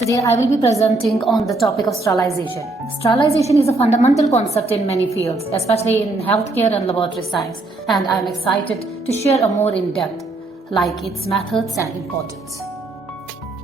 Today I will be presenting on the topic of sterilization. Sterilization is a fundamental concept in many fields, especially in healthcare and laboratory science, and I am excited to share a more in-depth, like its methods and importance.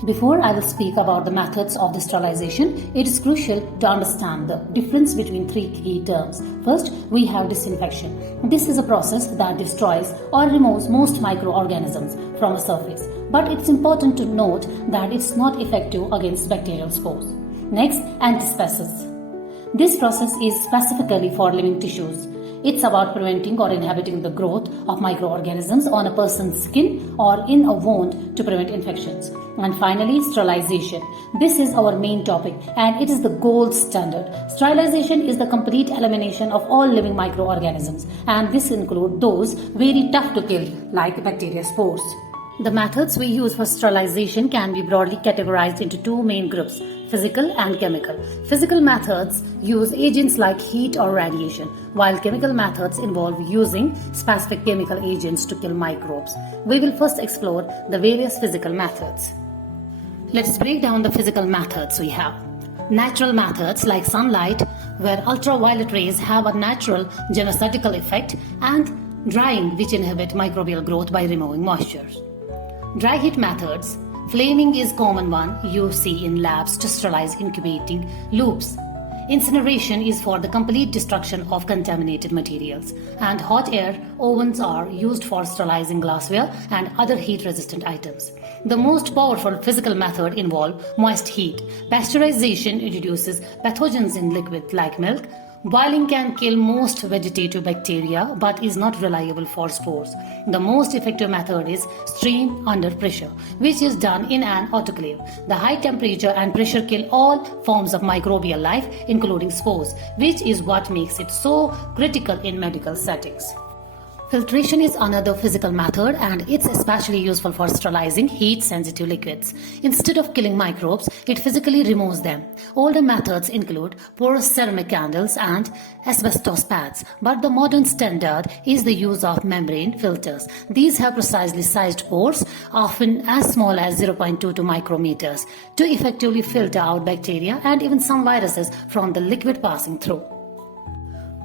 Before I will speak about the methods of the sterilization, it is crucial to understand the difference between three key terms. First, we have disinfection. This is a process that destroys or removes most microorganisms from a surface, but it's important to note that it's not effective against bacterial spores. Next, antispecies. This process is specifically for living tissues. It's about preventing or inhibiting the growth of microorganisms on a person's skin or in a wound to prevent infections. And finally, sterilization. This is our main topic and it is the gold standard. Sterilization is the complete elimination of all living microorganisms, and this includes those very tough to kill like bacteria spores. The methods we use for sterilization can be broadly categorized into two main groups: physical and chemical. Physical methods use agents like heat or radiation, while chemical methods involve using specific chemical agents to kill microbes. We will first explore the various physical methods. Let's break down the physical methods we have. Natural methods like sunlight, where ultraviolet rays have a natural genocidal effect, and drying, which inhibit microbial growth by removing moisture. Dry heat methods. Flaming is common one you see in labs to sterilize incubating loops. Incineration is for the complete destruction of contaminated materials, and hot air ovens are used for sterilizing glassware and other heat-resistant items. The most powerful physical method involves moist heat. Pasteurization introduces pathogens in liquid like milk. Boiling can kill most vegetative bacteria but is not reliable for spores. The most effective method is steam under pressure, which is done in an autoclave. The high temperature and pressure kill all forms of microbial life, including spores, which is what makes it so critical in medical settings. Filtration is another physical method, and it's especially useful for sterilizing heat-sensitive liquids. Instead of killing microbes, it physically removes them. Older methods include porous ceramic candles and asbestos pads, but the modern standard is the use of membrane filters. These have precisely sized pores, often as small as 0.22 micrometers, to effectively filter out bacteria and even some viruses from the liquid passing through.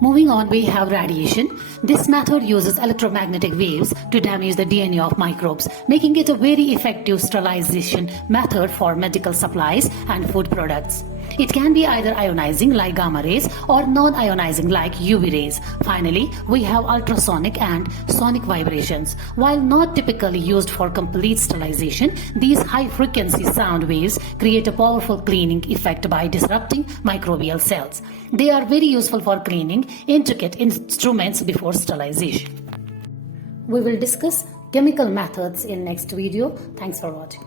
Moving on, we have radiation. This method uses electromagnetic waves to damage the DNA of microbes, making it a very effective sterilization method for medical supplies and food products. It can be either ionizing like gamma rays or non-ionizing like UV rays. Finally, we have ultrasonic and sonic vibrations. While not typically used for complete sterilization, these high-frequency sound waves create a powerful cleaning effect by disrupting microbial cells. They are very useful for cleaning intricate instruments before sterilization. We will discuss chemical methods in next video. Thanks for watching.